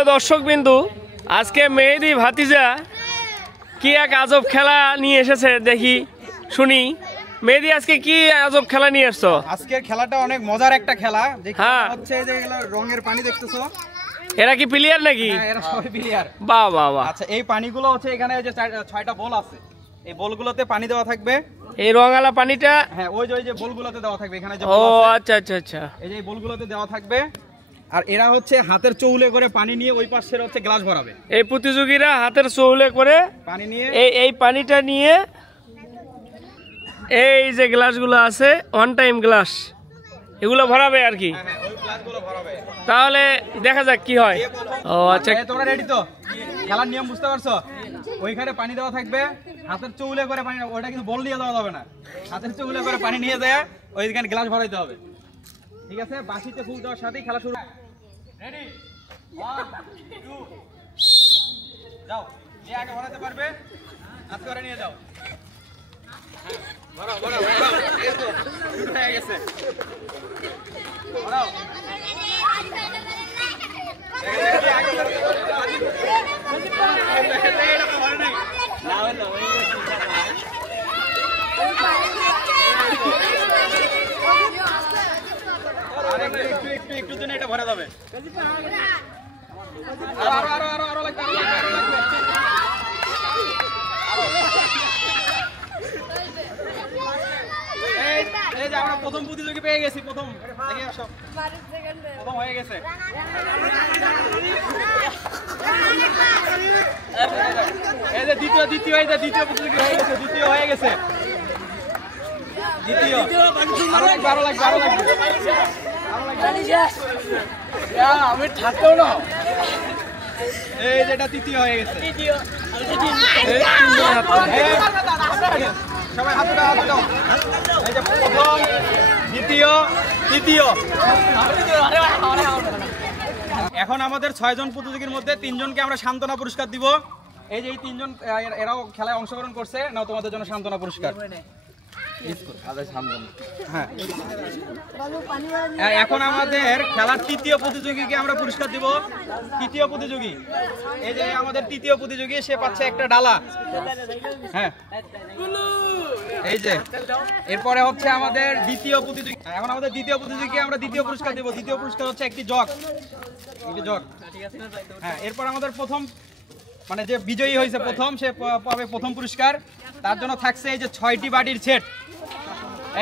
দর্শকবিন্দু, আজকে মেহেদি ভাতিজা কি এক আজব খেলা নিয়ে এসেছে, দেখি শুনি। মেহেদি, আজকে কি আজব খেলা নিয়ে আসছো? আজকের খেলাটা অনেক মজার একটা খেলা। হচ্ছে যে রঙের পানি দেখতেছো, এরা কি প্লেয়ার নাকি? হ্যাঁ, এরা সবাই প্লেয়ার। বাহ বাহ বাহ। আচ্ছা, এই পানিগুলো হচ্ছে এখানে যে 6টা বল আছে, এই বলগুলোতে পানি দেওয়া থাকবে। এই রঙালা পানিটা? হ্যাঁ, ওই যে বলগুলোতে দেওয়া থাকবে এখানে যে ও বল আছে। আচ্ছা আচ্ছা আচ্ছা, এই যে বলগুলোতে দেওয়া থাকবে। আর এরা হচ্ছে হাতের চৌলে করে পানি নিয়ে ওই পাশের হচ্ছে গ্লাস ভরাবে। এই প্রতিযোগীরা হাতের চৌলে করে পানি নিয়ে এই পানিটা নিয়ে এই যে গ্লাসগুলো আছে, ওয়ান টাইম গ্লাস, এগুলো ভরাবে আর কি। হ্যাঁ, ওই গ্লাসগুলো ভরাবে। তাহলে দেখা যাক কি হয়। ও আচ্ছা, তোমরা রেডি তো? খেলার নিয়ম বুঝতে পারছো? ওইখানে পানি দেওয়া থাকবে, হাতের চৌলে করে পানি, ওইটা কিন্তু বল নিয়ে দেওয়া যাবে না। হাতের চৌলে করে পানি নিয়ে যায় ওইখানে গ্লাস ভরাইতে হবে। ঠিক আছে, বাঁশিতে ফুল দেওয়ার সাথেই খেলা শুরু। রেডি, 1 2 যাও। যে আগে ভরাতে পারবে আজকে করে নিয়ে যাও। ভরাও ভরাও ভরাও, এই তো শুরু হয়ে গেছে। ভরাও। একটু জন্য এটা ভরা যাবে। আরো লাগবে। এই যে আমরা প্রথম প্রতিযোগী পেয়ে গেছি। প্রথম দেখে আসো, প্রথম হয়ে গেছে। এই যে দ্বিতীয় প্রতিযোগী হয়ে গেছে। দ্বিতীয় হয়ে গেছে। আরো লাগবে। আমি থাকতেও না। এই যেটা তৃতীয় হয়ে গেছে। সবাই হাত দাও। এই যে প্রথম, দ্বিতীয়, তৃতীয়। এখন আমাদের 6 জন প্রতিযোগীর মধ্যে 3 জনকে আমরা সান্ত্বনা পুরস্কার দিব। এই যে এই 3 জন এরাও খেলায় অংশগ্রহণ করছে। নাও তোমাদের জন্য সান্ত্বনা পুরস্কার। হ্যাঁ, এখন আমাদের খেলার তৃতীয় প্রতিযোগীকে আমরা পুরস্কার দিব। তৃতীয় প্রতিযোগী, এই যে আমাদের তৃতীয় প্রতিযোগী, সে পাচ্ছে একটা ডালা। হ্যাঁ, এই যে এরপরে হচ্ছে আমাদের দ্বিতীয় প্রতিযোগী। এখন আমাদের দ্বিতীয় প্রতিযোগীকে আমরা দ্বিতীয় পুরস্কার দিব। দ্বিতীয় পুরস্কার হচ্ছে একটি জগ। হ্যাঁ, এরপর আমাদের প্রথম, মানে যে বিজয়ী হয়েছে প্রথম, সে পাবে প্রথম পুরস্কার। তার জন্য থাকছে এই যে 6টি বাটির সেট।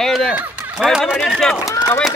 এই যে 6টি বাটির সেট। সবাই